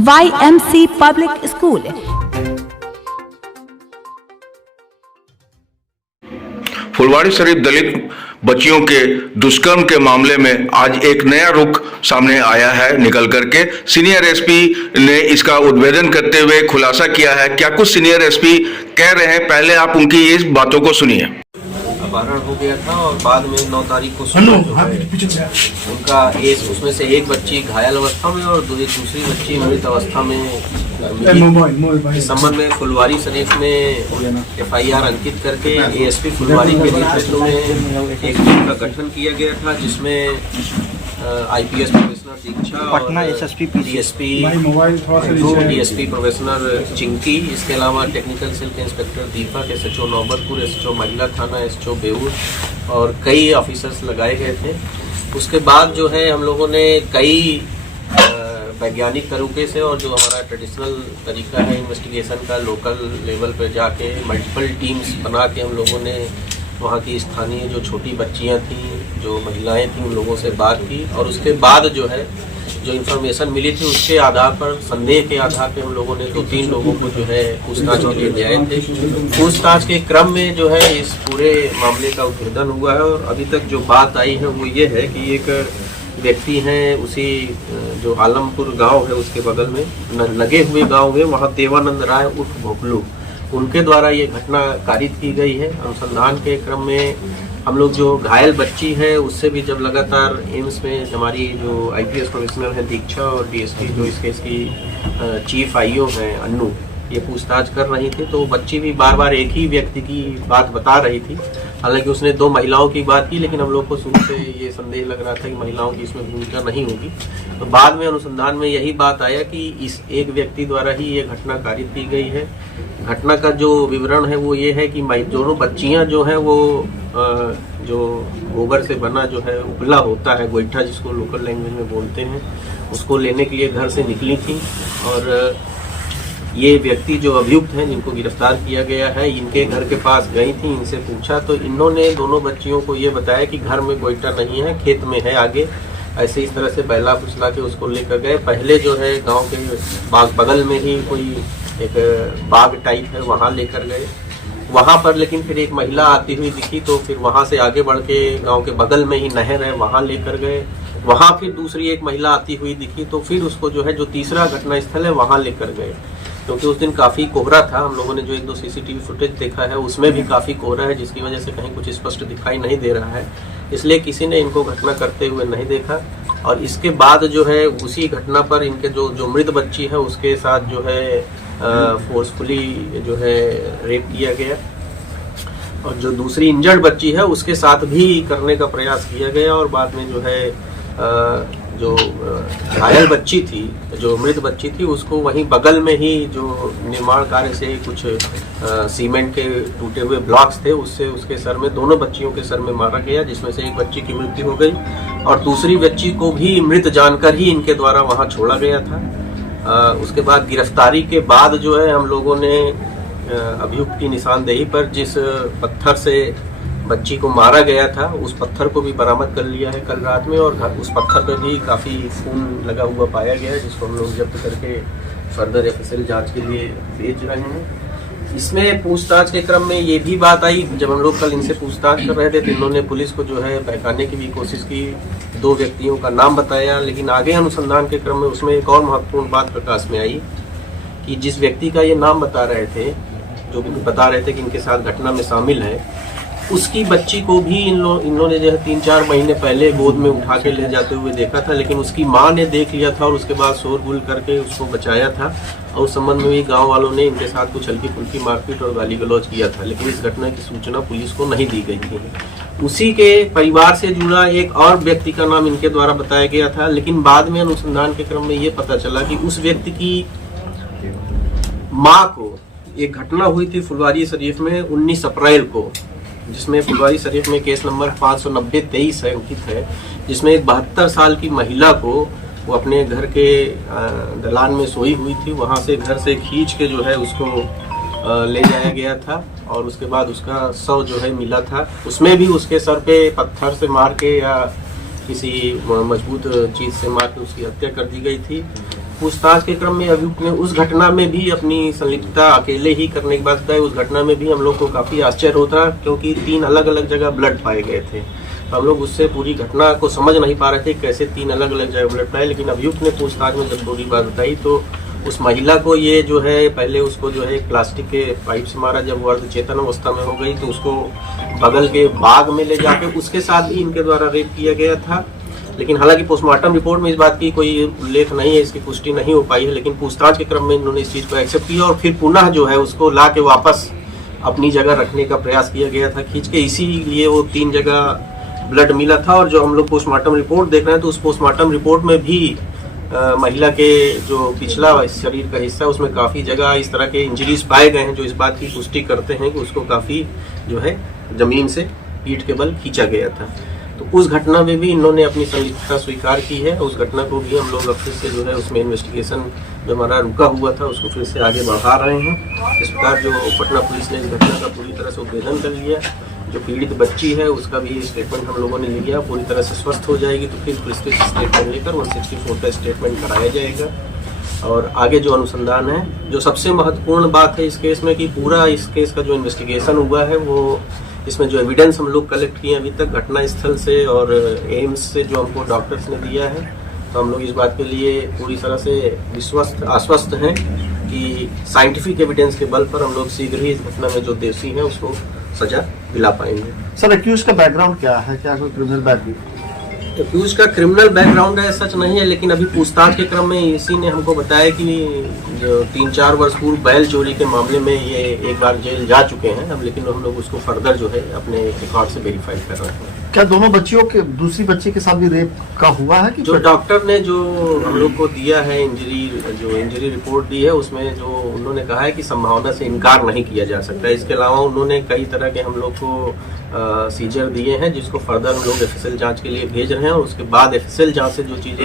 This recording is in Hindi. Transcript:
YMC public school. Phulwari Sharif दलित बच्चियों के दुष्कर्म के मामले में आज एक नया रुख सामने आया है निकल करके। सीनियर एसपी ने इसका उद्भेदन करते हुए खुलासा किया है। क्या कुछ सीनियर एसपी कह रहे हैं, पहले आप उनकी इस बातों को सुनिए। अपहरण हो गया था और बाद में 9 तारीख को सुबह जो है उनका उसमें से एक बच्ची घायल अवस्था में और दूसरी बच्ची मृत अवस्था में मिली। इस संबंध में फुलवारी शरीफ में FIR अंकित करके ASP फुलवारी के नेतृत्व में एक टीम का गठन किया गया था, जिसमें IPS प्रोफेसर दीक्षा और DSP प्रोफेसर चिंकी, इसके अलावा टेक्निकल सेल के इंस्पेक्टर दीपक, SHO नौबतपुर, SHO महिला थाना, SHO बेऊर और कई ऑफिसर्स लगाए गए थे। उसके बाद जो है हम लोगों ने कई वैज्ञानिक तरीके से और जो हमारा ट्रेडिशनल तरीका है इन्वेस्टिगेशन का, लोकल लेवल पर जाके मल्टीपल टीम्स बना के हम लोगों ने वहाँ की स्थानीय जो छोटी बच्चियाँ थीं, जो महिलाएं थीं, उन लोगों से बात की और उसके बाद जो है जो इन्फॉर्मेशन मिली थी उसके आधार पर, संदेह के आधार पर हम लोगों ने 2-3 लोगों को जो है पूछताछ के लिए ले आए थे। पूछताछ के क्रम में जो है इस पूरे मामले का उद्भेदन हुआ है और अभी तक जो बात आई है वो ये है कि एक व्यक्ति हैं, उसी जो आलमपुर गांव है उसके बगल में लगे हुए गांव है, वहाँ देवानंद राय उर्फ भोकलू, उनके द्वारा ये घटना कारित की गई है। अनुसंधान के क्रम में हम लोग जो घायल बच्ची है उससे भी जब लगातार एम्स में हमारी जो IPS प्रोफेशनल है दीक्षा और DSP जो इस केस की चीफ IO हैं अन्नू, ये पूछताछ कर रही थी, तो बच्ची भी बार बार एक ही व्यक्ति की बात बता रही थी। हालांकि उसने 2 महिलाओं की बात की, लेकिन हम लोग को शुरू से ये संदेह लग रहा था कि महिलाओं की इसमें भूमिका नहीं होगी। तो बाद में अनुसंधान में यही बात आया कि इस एक व्यक्ति द्वारा ही ये घटना कारित की गई है। घटना का जो विवरण है वो ये है कि दोनों बच्चियां जो हैं वो जो गोबर से बना जो है उपला होता है, गोईठा जिसको लोकल लैंग्वेज में बोलते हैं, उसको लेने के लिए घर से निकली थी और ये व्यक्ति जो अभियुक्त हैं जिनको गिरफ्तार किया गया है, इनके घर के पास गई थी, इनसे पूछा तो इन्होंने दोनों बच्चियों को ये बताया कि घर में गोईठा नहीं है, खेत में है आगे। ऐसे इस तरह से बहला फुसला के उसको लेकर गए। पहले जो है गांव के बाग बगल में ही कोई एक बाग टाइप है, वहाँ लेकर गए। वहाँ पर लेकिन फिर एक महिला आती हुई दिखी, तो फिर वहाँ से आगे बढ़ के गाँव के बगल में ही नहर है, वहाँ लेकर गए। वहाँ फिर दूसरी एक महिला आती हुई दिखी, तो फिर उसको जो है जो तीसरा घटना स्थल है वहाँ लेकर गए। क्योंकि उस दिन काफ़ी कोहरा था, हम लोगों ने जो 1-2 CCTV फुटेज देखा है उसमें भी काफ़ी कोहरा है, जिसकी वजह से कहीं कुछ स्पष्ट दिखाई नहीं दे रहा है, इसलिए किसी ने इनको घटना करते हुए नहीं देखा। और इसके बाद जो है उसी घटना पर इनके जो मृत बच्ची है उसके साथ जो है फोर्सफुली जो है रेप किया गया और जो दूसरी इंजर्ड बच्ची है उसके साथ भी करने का प्रयास किया गया और बाद में जो है जो घायल बच्ची थी, जो मृत बच्ची थी, उसको वहीं बगल में ही जो निर्माण कार्य से कुछ सीमेंट के टूटे हुए ब्लॉक्स थे उससे उसके सर में, दोनों बच्चियों के सर में मारा गया, जिसमें से एक बच्ची की मृत्यु हो गई और दूसरी बच्ची को भी मृत जानकर ही इनके द्वारा वहां छोड़ा गया था। उसके बाद गिरफ्तारी के बाद जो है हम लोगों ने अभियुक्त की निशानदेही पर जिस पत्थर से बच्ची को मारा गया था उस पत्थर को भी बरामद कर लिया है कल रात में और उस पत्थर पर भी काफ़ी खून लगा हुआ पाया गया है, जिसको हम लोग जब्त करके फर्दर FSL जांच के लिए भेज रहे हैं। इसमें पूछताछ के क्रम में ये भी बात आई, जब हम लोग कल इनसे पूछताछ कर रहे थे तो इन्होंने पुलिस को जो है बहकाने की भी कोशिश की, 2 व्यक्तियों का नाम बताया, लेकिन आगे अनुसंधान के क्रम में उसमें एक और महत्वपूर्ण बात प्रकाश में आई कि जिस व्यक्ति का ये नाम बता रहे थे, जो बता रहे थे कि इनके साथ घटना में शामिल है, उसकी बच्ची को भी इन्होंने जो है 3-4 महीने पहले गोद में उठा के ले जाते हुए देखा था, लेकिन उसकी माँ ने देख लिया था और उसके बाद शोरगुल करके उसको बचाया था और उस संबंध में भी गांव वालों ने इनके साथ कुछ हल्की फुल्की मारपीट और गाली गलौज किया था, लेकिन इस घटना की सूचना पुलिस को नहीं दी गई थी। उसी के परिवार से जुड़ा एक और व्यक्ति का नाम इनके द्वारा बताया गया था, लेकिन बाद में अनुसंधान के क्रम में ये पता चला कि उस व्यक्ति की माँ को एक घटना हुई थी फुलवारी शरीफ में 19 अप्रैल को, जिसमें फुलवारी शरीफ में केस नंबर 590-23 है अंकित है, जिसमें एक 72 साल की महिला को वो अपने घर के दलान में सोई हुई थी, वहां से घर से खींच के जो है उसको ले जाया गया था और उसके बाद उसका शव जो है मिला था। उसमें भी उसके सर पे पत्थर से मार के या किसी मजबूत चीज से मार के उसकी हत्या कर दी गई थी। पूछताछ के क्रम में अभियुक्त ने उस घटना में भी अपनी संलिप्तता अकेले ही करने की बात बताई। उस घटना में भी हम लोग को काफी आश्चर्य होता क्योंकि 3 अलग अलग जगह ब्लड पाए गए थे। हम लोग उससे पूरी घटना को समझ नहीं पा रहे थे कैसे 3 अलग अलग जगह ब्लड पाए, लेकिन अभियुक्त ने पूछताछ में जब पूरी बात बताई तो उस महिला को ये जो है पहले उसको जो है एक प्लास्टिक के पाइप से मारा, जब वो अर्धचेतन अवस्था में हो गई तो उसको बगल के बाग में ले जाके उसके साथ भी इनके द्वारा रेप किया गया था। लेकिन हालांकि पोस्टमार्टम रिपोर्ट में इस बात की कोई उल्लेख नहीं है, इसकी पुष्टि नहीं हो पाई है, लेकिन पूछताछ के क्रम में इन्होंने इस चीज़ को एक्सेप्ट किया और फिर पुनः जो है उसको ला के वापस अपनी जगह रखने का प्रयास किया गया था खींच के, इसीलिए वो 3 जगह ब्लड मिला था। और जो हम लोग पोस्टमार्टम रिपोर्ट देख रहे हैं तो उस पोस्टमार्टम रिपोर्ट में भी महिला के जो पिछला शरीर का हिस्सा उसमें काफ़ी जगह इस तरह के इंजरीज पाए गए हैं जो इस बात की पुष्टि करते हैं कि उसको काफ़ी जो है जमीन से पीठ के बल खींचा गया था। तो उस घटना में भी इन्होंने अपनी संलिप्तता स्वीकार की है। उस घटना को भी हम लोग अब फिर से जो है उसमें इन्वेस्टिगेशन जो हमारा रुका हुआ था उसको फिर से आगे बढ़ा रहे हैं। इस प्रकार जो पटना पुलिस ने इस घटना का पूरी तरह से उद्भेदन कर लिया। जो पीड़ित बच्ची है उसका भी स्टेटमेंट हम लोगों ने लिया, पूरी तरह से स्वस्थ हो जाएगी तो फिर विस्तृत स्टेटमेंट लेकर 164 का स्टेटमेंट कराया जाएगा। और आगे जो अनुसंधान है, जो सबसे महत्वपूर्ण बात है इस केस में कि पूरा इस केस का जो इन्वेस्टिगेशन हुआ है वो इसमें जो एविडेंस हम लोग कलेक्ट किए अभी तक घटना स्थल से और एम्स से जो हमको डॉक्टर्स ने दिया है, तो हम लोग इस बात के लिए पूरी तरह से आश्वस्त हैं कि साइंटिफिक एविडेंस के बल पर हम लोग शीघ्र ही इस घटना में जो दोषी हैं उसको सजा दिला पाएंगे। सर एक्यूज का बैकग्राउंड क्या है, क्या कोई क्रिमिनल बैकग्राउंड? एक्यूज का क्रिमिनल बैकग्राउंड है सच नहीं है, लेकिन अभी पूछताछ के क्रम में इसी ने हमको बताया कि जो 3-4 वर्ष पूर्व बैल चोरी के मामले में ये एक बार जेल जा चुके हैं अब, लेकिन हम लोग उसको फर्दर जो है अपने रिकॉर्ड से वेरीफाई कर रहे हैं। क्या दोनों बच्चियों के दूसरी बच्ची के साथ भी रेप का हुआ है कि जो डॉक्टर ने जो हम लोग को दिया है इंजरी रिपोर्ट दी है उसमें जो उन्होंने कहा है कि संभावना से इनकार नहीं किया जा सकता। इसके अलावा उन्होंने कई तरह के हम लोग को सीजर दिए हैं जिसको फर्दर हम लोग एफएसएल जांच के लिए भेज रहे हैं और उसके बाद एफएसएल जांच से जो चीजें